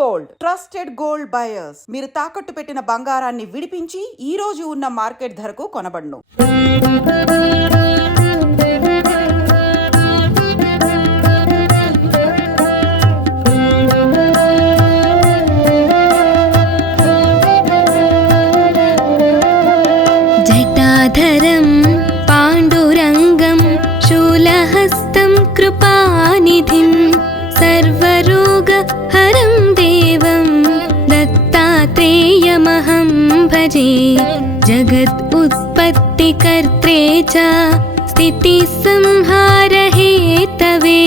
Gold trusted gold buyers. మీరు తాకట్టు పెట్టిన బంగారాన్ని విడిపించి ఈ రోజు ఉన్న మార్కెట్ ధరకు కొనబడును. జటాధరం పాండురంగం శూలహస్తం కృపానిధిం సర్వరోగహరం దేవం దత్తాత్రేయమహం భజే. జగద్ ఉత్పత్తికర్త్రే చ స్థితిసంహారహేతవే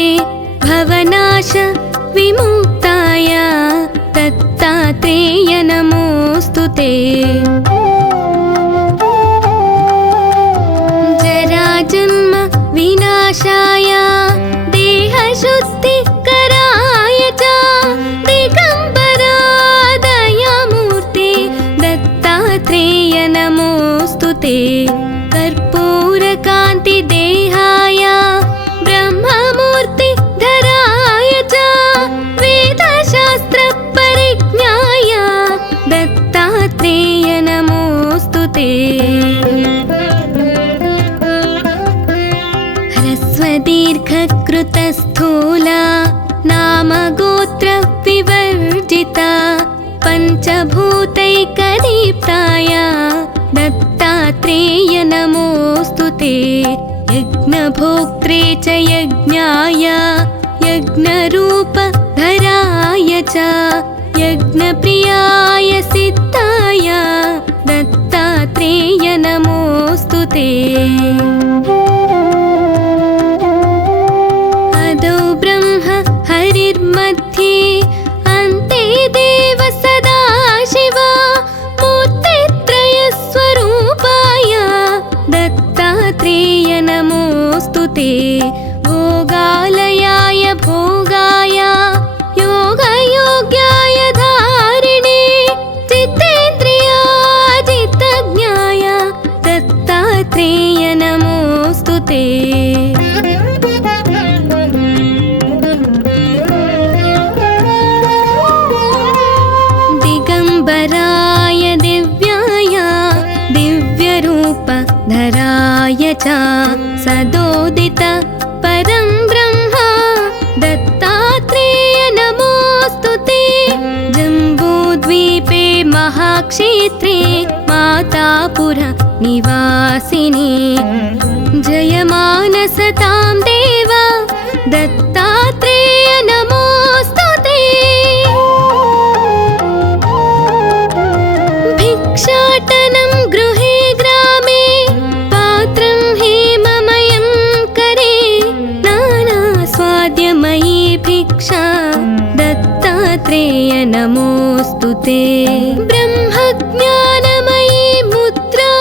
భవనాశ విముక్తాయ దత్తాత్రేయ నమోస్తుతే. జరాజన్మ వినాశాయ దేహశుద్ధికరాయ చ దిగంబరాదయమూర్తే దత్తాత్రేయ నమోస్తుతే. కర్పూరకాంతి దేహాయ బ్రహ్మమూర్తి ధరాయ చ వేదశాస్త్ర పరిజ్ఞాయ దత్తాత్రేయ నమోస్తుతే. హ్రస్వదీర్ఘకృతస్థూలా నామగోత్ర వివర్జితా పంచభూతైకదీప్తాయ దత్తాత్రేయ నమోస్తుతే. యజ్ఞభోక్త్రే చ యజ్ఞాయ యజ్ఞరూపధరాయ చ యజ్ఞప్రియాయ సిద్ధాయ దత్తాత్రేయ నమోస్తుతే. అదౌ బ్రహ్మ హరిర్మధ్యే అంతే దేవ సదాశివ మూర్తిత్రయస్వరూపాయ దత్తాత్రేయ నమోస్తుతే. భోగాలయాయ భోగాయ యోగయోగ్యాయ ధారిణే చిత్తేంద్రియాజితజ్ఞాయ దత్తాత్రేయ నమోస్తుతే. దిగంబరాయ దివ్యాయ దివ్యరూపధరాయ చ సదోదిత పరం బ్రహ్మ దత్తాత్రేయ నమోస్తుతే. జంబూద్వీపే మహాక్షేత్రే మాతాపుర నివాసిని జయమానసతాం దేవ దత్తాత్రేయ నమోస్తుతే. భిక్షాటనం గృహే గ్రామే పాత్రం హేమమయం కరే నానాస్వాద్యమయీ భిక్షా దత్తాత్రేయ నమోస్తుతే. బ్రహ్మజ్ఞానమయీ ముద్రా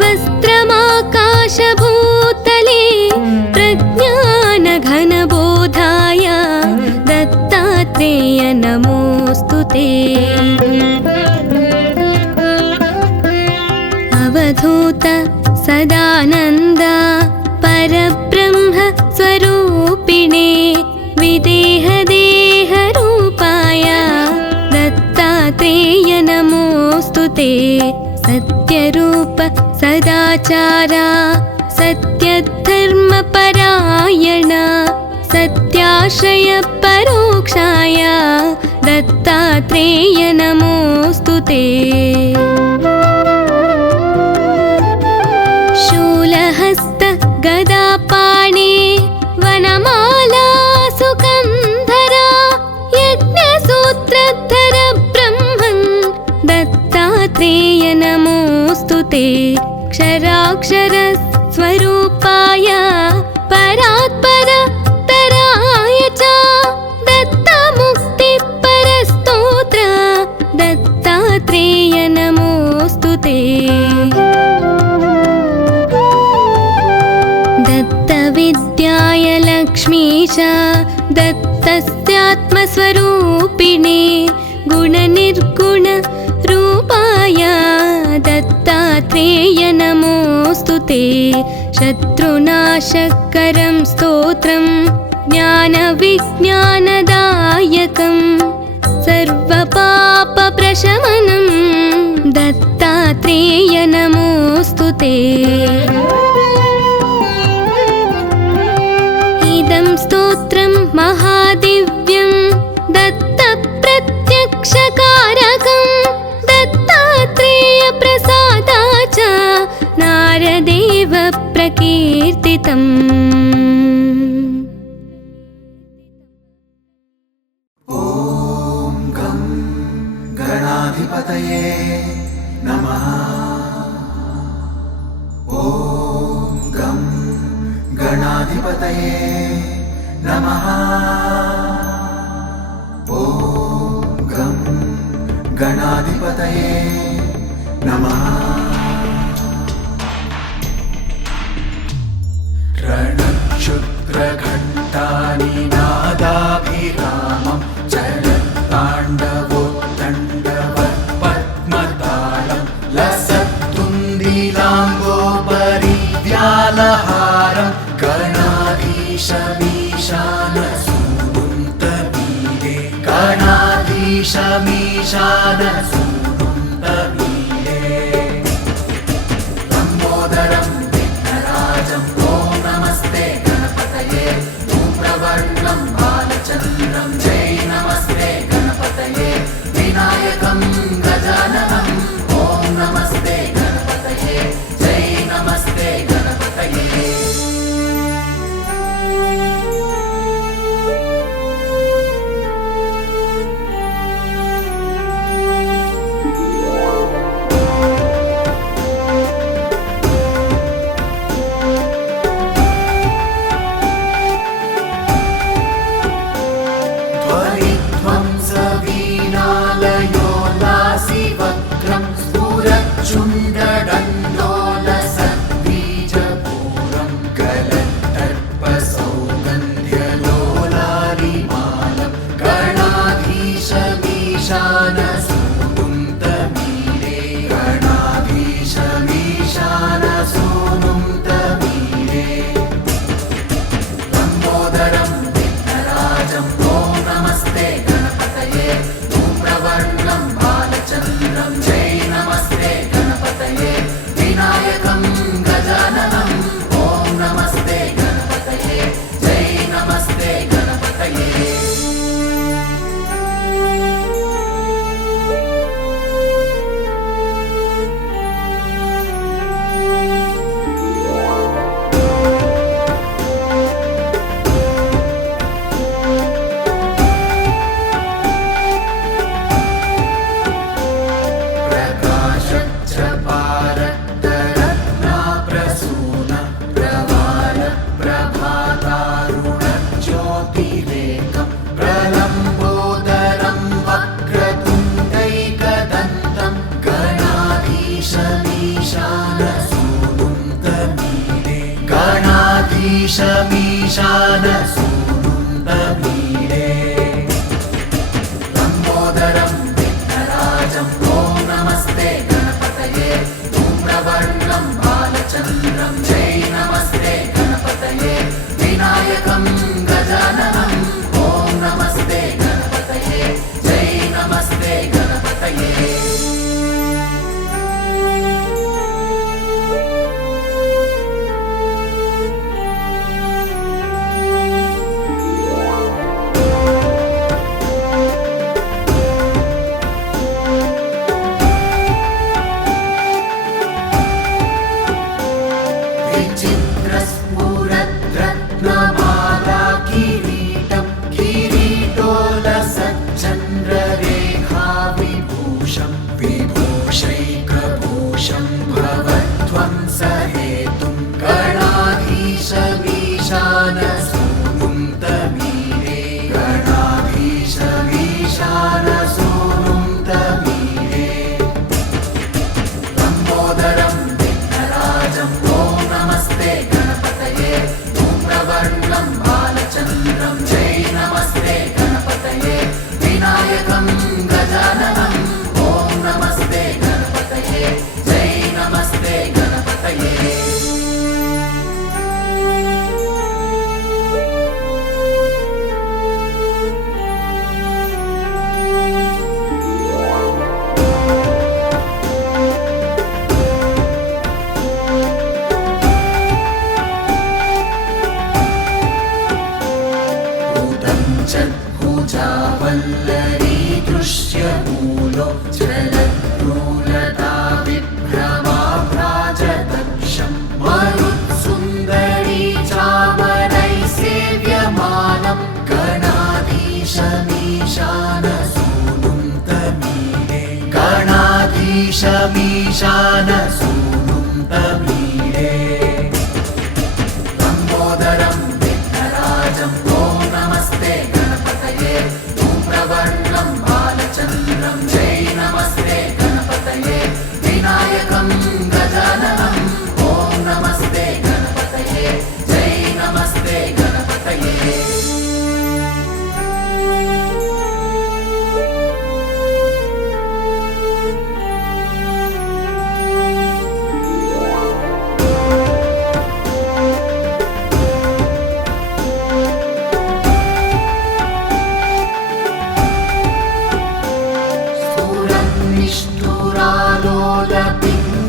వస్త్రమాకాశభూతలే ప్రజ్ఞానఘనబోధాయ దత్తాత్రేయ నమోస్తుతే. అవధూత సదానంద పరబ్రహ్మ స్వరూపిణే విదేహదేహరూపాయ దత్తాత్రేయ నమోస్తుతే. సత్యరూప సదాచార సత్యధర్మపరాయణ సత్యాశ్రయ పరోక్షాయ దత్తాత్రేయ నమోస్తుతే. శూలహస్త గదాపాణే వనమాలా సుకంధరా యజ్ఞసూత్రధర బ్రహ్మన్ దత్తాత్రేయ నమోస్తుతే. క్షరాక్షర స్వరూపాయ పరాత్పర తరాయ చ దత్తముక్తి పరస్తోత్ర దత్తాత్రేయ నమోస్తుతే. దత్తవిద్యాయ లక్ష్మీశ దత్తస్యాత్మస్వరూపిణే గుణనిర్గుణ రూపాయ దత్తాత్రేయ నమోస్తుతే. శత్రునాశకరం స్తోత్రం జ్ఞానవిజ్ఞానదాయకం సర్వ ते इदं स्तोत्रं महादिव्यं दत्तप्रत्यक्षकारकं दत्तात्रेयप्रसादाच नारदेव प्रकीर्तितम् गणाधिपतये नमः। ॐ गं गणाधिपतये नमः। ॐ गं गणाधिपतये नमः। रणक्षुद्रघण्टानि नादाभिरामं चलत्ताण्डवोत्तण्डवत्पद्मतालं लसत्तुन्दिलाम्बोपरि व्यालहारं गणाधीशमीशानसूनुन्तमीरे गणाधीशमीशानसूनुन्तमीरे लम्बोदरं विघ्नराजं ॐ नमस्ते गणपतये धूम्रवर्णं बालचन्द्रं जय नमस्ते गणपतये विनायकं गजाननं ॐ नमस्ते गणपतये जय नमस्ते गणपतये। ध्वनिध्वंसवीणालयोल्लासिवक्त्रं स्फुरच्चुण्डदण्डोलसद्बीजपूरं गलत्तर्पसौगन्ध्यलोलारिमालं गणाधीशमीशानसूनुन्तमीरे गणाधीशमीशानसूनुन्तमीरे लम्बोदरं विघ्नराजं ॐ नमस्ते गणपतये धूम्रवर्णं बालचन्द्रं जय नमस्ते गणपतये विनायकं गजाननं ॐ नमस्ते गणपतये जय नमस्ते गणपतये। प्रकाशच्चपारक्तरत्नाप्रसून प्रवाल प्रभातारुणज्योतिरेकं प्रलम्बोदरं वक्रतुण्डैकदन्तं गणाधीशमीशानसूनुन्तमीरे गणाधीशमीशानसूनुन्तमीरे लम्बोदरं विघ्नराजं ॐ नमस्ते गणपतये धूम्रवर्णं बालचन्द्रं जय नमस्ते गणपतये विनायकं गजाननं ॐ नमस्ते गणपतये जय नमस्ते गणपतये। गणाधीशमीशानसूनुं तमीडे लम्बोदरं विघ्नराजं ॐ नमस्ते गणपतये धूम्रवर्णं बालचन्द्रं जय नमस्ते गणपतये विनायकं गजाननं ॐ नमस्ते गणपतये जय नमस्ते गणपतये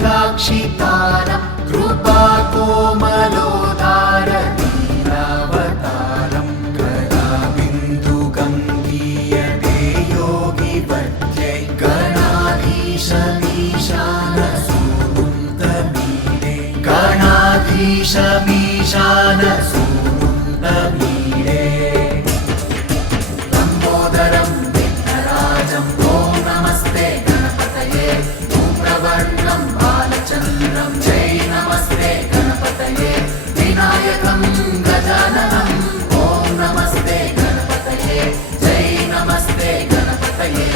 निष्ठुरालोलपिङ्गाक्षितारं कृपाकोमलोदारनीलावतारं गदाबिन्दुगङ्गीयते योगिवर्त्यै गणाधीशमीशानसूनुं तमीडे गणाधीशमीशानसूनुं तमीडे लम्बोदरं विघ्नराजं ॐ नमस्ते गणपतये धूम्रवर्णं बालचन्द्रं जय नमस्ते गणपतये विनायकं गजाननं ॐ नमस्ते गणपतये जय नमस्ते गणपतये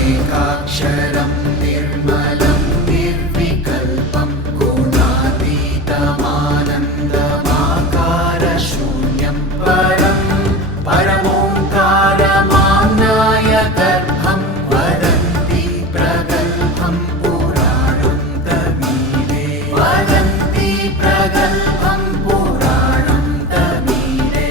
यमेकाक्षरं निर्मलं निर्विकल्पं गुणातीतमानन्दमाकारशून्यं परमोङ्कारमाम्नाय गर्भं वदन्ति प्रगल्भं पुराणं तमीडे वदन्ति प्रगल्भं पुराणं तमीडे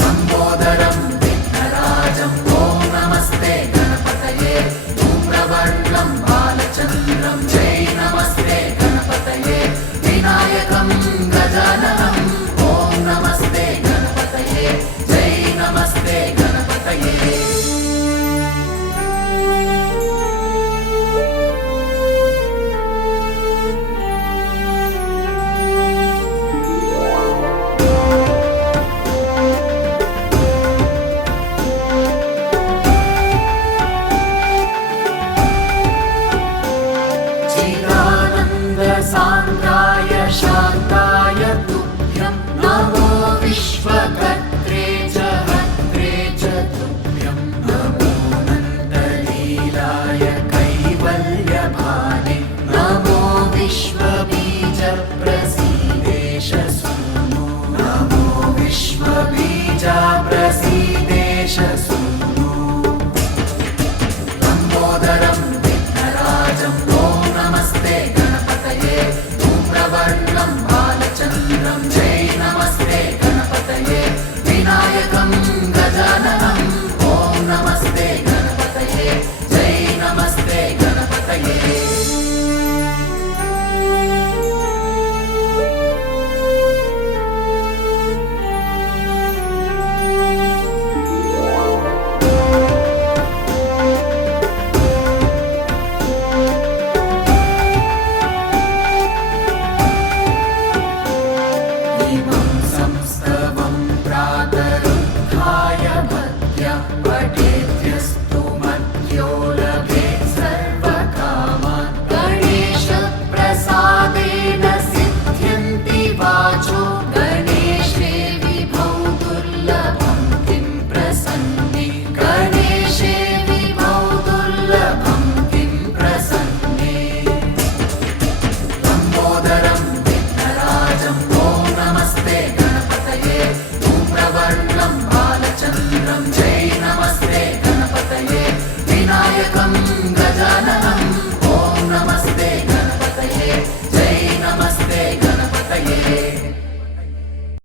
लम्बोदरं विघ्नराजं ॐ नमस्ते गणपतये धूम्रवर्णं बालचन्द्रं जय नमस्ते गणपतये विनायकं गजाननं ॐ नमस्ते गणपतये जय नमस्ते गणपतये चिदानन्दसान्द्राय शान्ताय तुभ्यं नमो विश्वकर्त्रे च हर्त्रे च तुभ्यं नमो नन्दलीलाय कैवल्यभाने नमो विश्वबीजप्रसीदेश सूनु नमो विश्वबीजप्रसीदेश सूनु लम्बोदरं विघ्नराजं ॐ नमस्ते गणपतये धूम्रवर्णं बालचन्द्रं जय नमस्ते